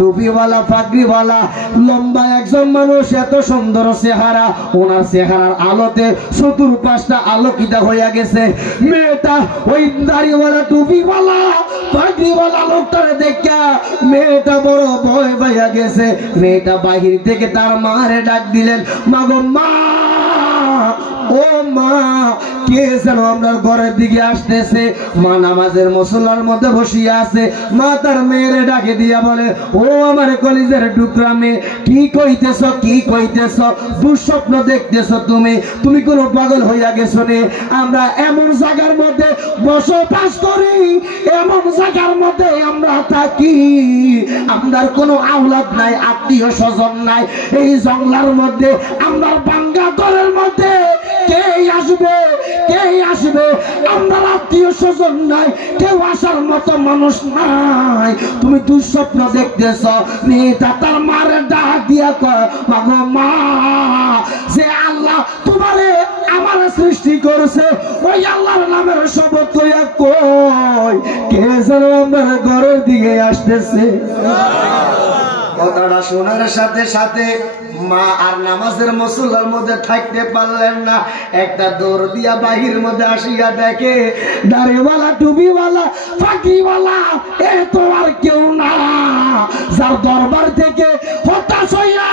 টুপিওয়ালা পাগড়িওয়ালা লম্বা একজন মানুষ, এত সুন্দর চেহারা, ওনার চেহারার আলোতে চতুর্পাশটা আলোকিত হইয়া গেছে। মেয়েটা ওই দাড়িওয়ালা টুপিওয়ালা পাগড়িওয়ালা লোকটারে দেখা মেয়েটা বড় ভয় পাইয়া গেছে। মেয়েটা বাহির থেকে তার মারে ডাক দিলেন, মা গো মা, ও মা, কে যেন আপনার ঘরের দিকে আসতেছে। মা নামাজের মুসল্লার মধ্যে বসিয়া আছে। মা তার মেয়েরে ডাকে দিয়া বলে, ও আমার কলিজার টুকরা মেয়ে, কি কইতেছ, কি কইতেছ? দুঃস্বপ্ন দেখতেছ তুমি? তুমি কোনো পাগল হইয়া গেছো নে? আমরা এমন জায়গার মধ্যে বসবাস করি, এমন জায়গার মধ্যে আমরা থাকি, আমরার কোনো আওলাদ নাই, আত্মীয় স্বজন নাই। এই জঙ্গলার মধ্যে, আমরা বাঙ্গা ঘরের মধ্যে কে আসবে, কে আসবে? আমরা আত্মীয় স্বজন নাই, কেউ আসার মতো মানুষ নাই। তুমি দুঃস্বপ্ন দেখতেছ? মেয়েটা তার মারে ডাক দিয়া কয়, মা গো মা, যে আল্লাহ তোমারে আমার সৃষ্টি করেছে, ওই আল্লাহর নামের শপথ কইয়া কই, কে যেন আমার ঘরের দিকে আসতেছে। কথাটা শোনার সাথে সাথে মা আর নামাজের মুসল্লার মধ্যে থাকতে পারলেন না। একটা দৌড় দিয়া বাহির মধ্যে আসিয়া দেখে দাড়িওয়ালা টুপিওয়ালা পাগড়িওয়ালা এ তো আর কেউ না, যার দরবার থেকে হতাশ হইয়া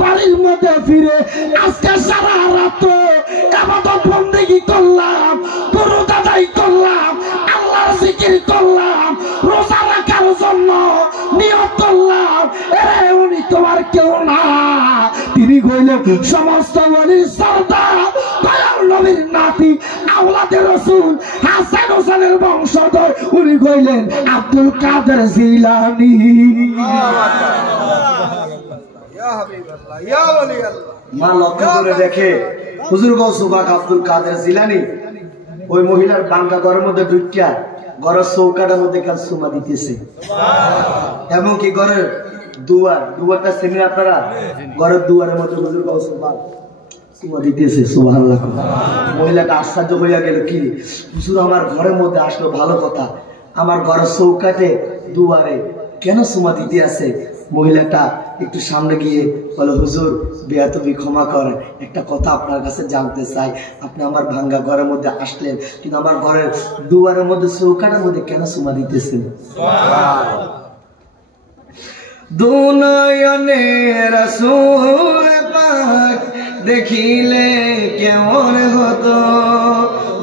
বাড়ির মধ্যে ফিরে আজকে সারা রাত ইবাদত বন্দেগী করলাম, দরুদ আদায় করলাম, আল্লাহর জিকির করলাম, রোজা রাখার জন্য নিয়ত করলাম, এরে উনি তোমার কেউ না। তিনি কইলেন সমস্ত ওলির সর্দার, দয়াল নবীর নাতি, আওলাদে রাসূল হাসান হোসেনের বংশধর, উনি কইলেন আব্দুল কাদের জিলানী। মা লক্ষ্য করে দেখে হুজুর গৌসুবাক আব্দুল কাদের জিলানী ওই মহিলার বাঙ্গা ঘরের মধ্যে ঢুকিয়া ঘরের চৌকাটার মধ্যে কাল সুমা দিতেছে। এমনকি ঘরের দুয়ারটা চিনেন আপনারা? ঘরের দুয়ারের মধ্যে হুজুর গৌসুবাক সুমা দিতেছে। সুবহানাল্লাহ। মহিলাটা আশ্চর্য হইয়া গেল, কি হুজুর আমার ঘরের মধ্যে আসলো, ভালো কথা, আমার ঘরের চৌকাটে দুয়ারে কেন সুমা দিতে আছে? মহিলাটা একটু সামনে গিয়ে বলে, হুজুর বেয়াদবি ক্ষমা করেন, একটা কথা আপনার কাছে জানতে চাই। আপনি আমার ভাঙ্গা ঘরের মধ্যে আসলেন, কিন্তু আমার ঘরের দুয়ারের মধ্যে চৌকাটার মধ্যে কেন সুমা দিতেছেন? দুনয়নে রাসূল পাক দেখিলে কেমন হতো,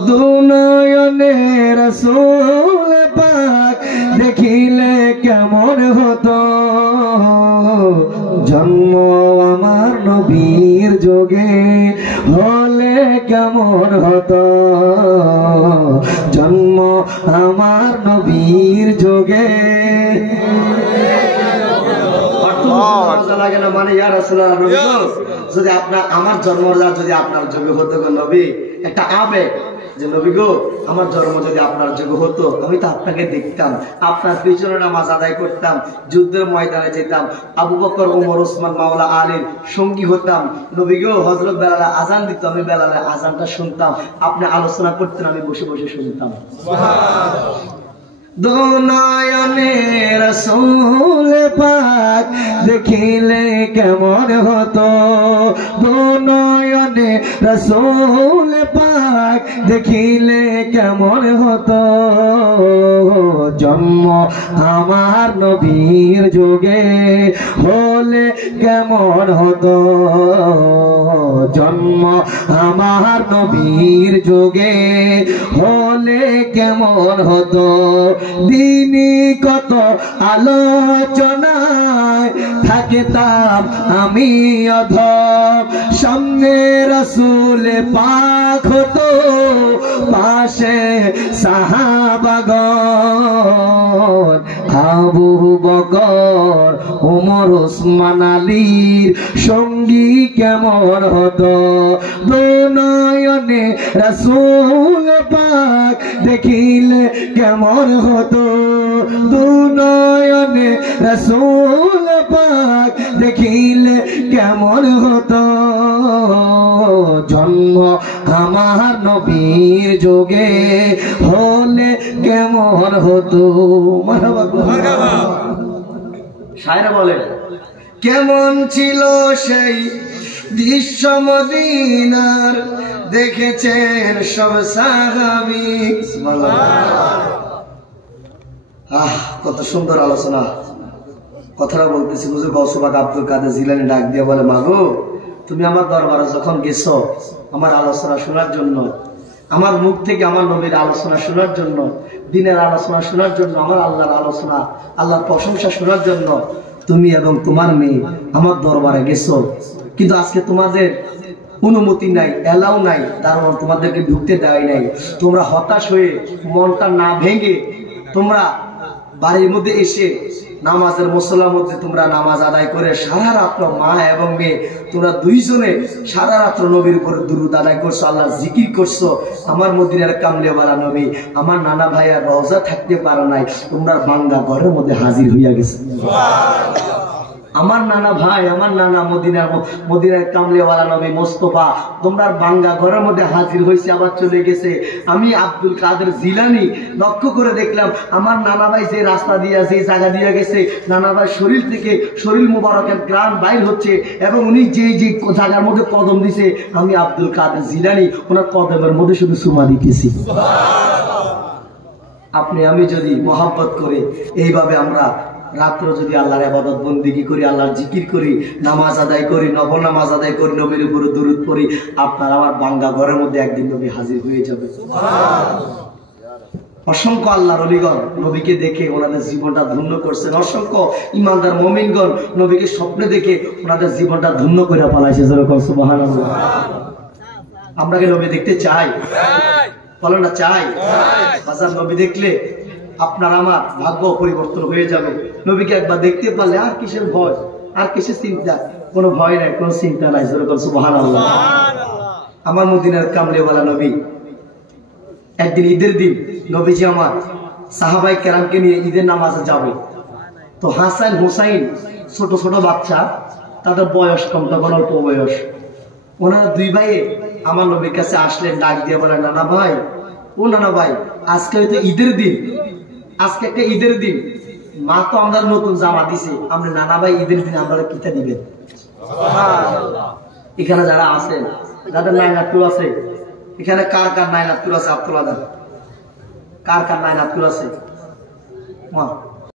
দুনয়নে রাসূল পাক দেখিলে কেমন হতো, জন্ম আমার নবীর যোগে হলে কেমন হতো, জন্ম আমার নবীর যোগে। লাগে না মানে ইয়া রাসূলুল্লাহ, যদি আপনার আমার জন্ম যদি আপনার যোগ্য হতো গো নবী, একটা আবেগ যে নবী গো আমার জন্ম যদি আপনার যোগ্য হতো, আমি তো আপনাকে দেখতাম, আপনার পিছনে নামাজ আদায় করতাম, যুদ্ধের ময়দানে যেতাম, আবু বকর ওমর ওসমান মাওলা আলীর সঙ্গী হতাম। নবী গো হযরত বেলাল আজান দিত, আমি বেলালের আজানটা শুনতাম, আপনি আলোচনা করতেন, আমি বসে বসে শুনতাম। সুবহানাল্লাহ। দুনয়নে রাসূল পাক দেখিলে কেমন হতো, দুনয়নে রাসূল পাক দেখিলে কেমন হতো, জন্ম আমার নবীর যোগে হলে কেমন হতো, জন্ম আমার নবীর যোগে হলে কেমন হতো। দিনী কত আলোচনায় থাকিতাম আমি অধম, সামনে রাসূল পাক হতো, পাশে সাহাবাগণ, আবু বকর ওমর ওসমান আলীর সঙ্গী কেমন হতো, দুনয়নে রাসূল পাক দেখিলে কেমন হতো, দুনয়নে রাসূল পাক দেখিলে কেমন হতো, জন্ম আমার নবীর যোগে হলে কেমন হতো। মারহাবা। শায়রে বলেন, কেমন ছিল সেই দৃশ্য মদিনার, দেখেছেন সব সাহাবী। কত সুন্দর আলোচনা। কথাটা বলতেছি, হুজুর গৌস পাক আব্দুল কাদের জিলানী ডাক দিয়ে বলে, মাগো তুমি আমার দরবারে যখন গেছো আমার আলোচনা শোনার জন্য, আমার মুখ থেকে আমার নবীর আলোচনা শোনার জন্য, দিনের আলোচনা শোনার জন্য, আমার আল্লাহর আলোচনা, আল্লাহর প্রশংসা শোনার জন্য তুমি এবং তোমার মেয়ে আমার দরবারে গেছো, কিন্তু আজকে তোমাদের অনুমতি নাই, এলাও নাই, দারোয়ান তোমাদেরকে ঢুকতে দেয় নাই। তোমরা হতাশ হয়ে মনটা না ভেঙে তোমরা বাড়ির মধ্যে এসে নামাজের মুসল্লার মধ্যে তোমরা নামাজ আদায় করে সারা রাত্র মা এবং মেয়ে তোমরা দুইজনে সারা রাত্র নবীর উপর দুরূদ আদায় করছো, আল্লাহ জিকির করছো। আমার মদিনার কামলিওয়ালা নবী আমার নানা ভাইয়া রওজা থাকতে পারে নাই, তোমরা বাঙ্গা ঘরের মধ্যে হাজির হইয়া গেছে। আমার নানা ভাই, আমার নানা মদিনার কামলিওয়ালা নবী মোস্তফা তোমরা বাঙ্গা ঘরের মধ্যে হাজির হয়েছে, আবার চলে গেছে। আমি আব্দুল কাদের জিলানী লক্ষ্য করে দেখলাম আমার নানা ভাই যে রাস্তা দিয়ে যে জায়গা দিয়ে গেছে, নানা ভাই শরীর থেকে শরীর মুবারকের গ্রাম বাইর হচ্ছে, এবং উনি যে যে জায়গার মধ্যে কদম দিছে আমি আব্দুল কাদের জিলানী ওনার কদমের মধ্যে শুধু সুমা দিতেছি। আপনি আমি যদি মহব্বত করে এইভাবে আমরা রাত্র যদি আল্লাহর ইবাদত বন্দেগী করি, আল্লাহর জিকির করি, নামাজ আদায় করি, নফল নামাজ আদায় করি, নবীর উপরে দুরূদ পড়ি, আপনার আমার বাঙ্গা ঘরের মধ্যে একদিন নবী হাজির হয়ে যাবে। অসংখ্য আল্লাহর ওলিগণ নবীকে দেখে ওনাদের জীবনটা ধন্য করছেন, অসংখ্য ইমানদার মুমিনগণ নবীকে স্বপ্নে দেখে ওনাদের জীবনটা ধন্য করে পালাইছে। যেরকম সুবহানাল্লাহ। আমরা কি নবী দেখতে চাই? বলো না চাই। বাজার নবী দেখলে আপনার আমার ভাগ্য পরিবর্তন হয়ে যাবে। নবীকে একবার দেখতে পারলে আর কিসের ভয়, আর কিসের চিন্তা, কোনো ভয় নাই, কোনো চিন্তা নাই। যেরকম সুবহানাল্লাহ। আমার মদিনার কামলিওয়ালা নবী একদিন ঈদের দিন নবীজি আমার সাহাবায়ে কেরামকে নিয়ে ঈদের নামাজে যাবে। তো হাসান হুসাইন ছোট ছোট বাচ্চা, তাদের বয়স কম, তখন অল্প বয়স। ওনারা দুই ভাইয়ে আমার নবীর কাছে আসলেন, ডাক দিয়ে বলেন, নানা ভাই, ও নানা ভাই, আজকে হয়তো ঈদের দিন, আজকে একটা ঈদের দিন, মা তো আমরা নতুন জামা দিছে, আমরা নানা ভাই ঈদের দিন আমরা কিতা দিবেন? এখানে যারা আছেন, যাদের নাইনাতপুর আছে, এখানে কার কার নাইনাতপুর আছে? আব্দুল আজাদ, কার কার নাইনাতপুর আছে? মা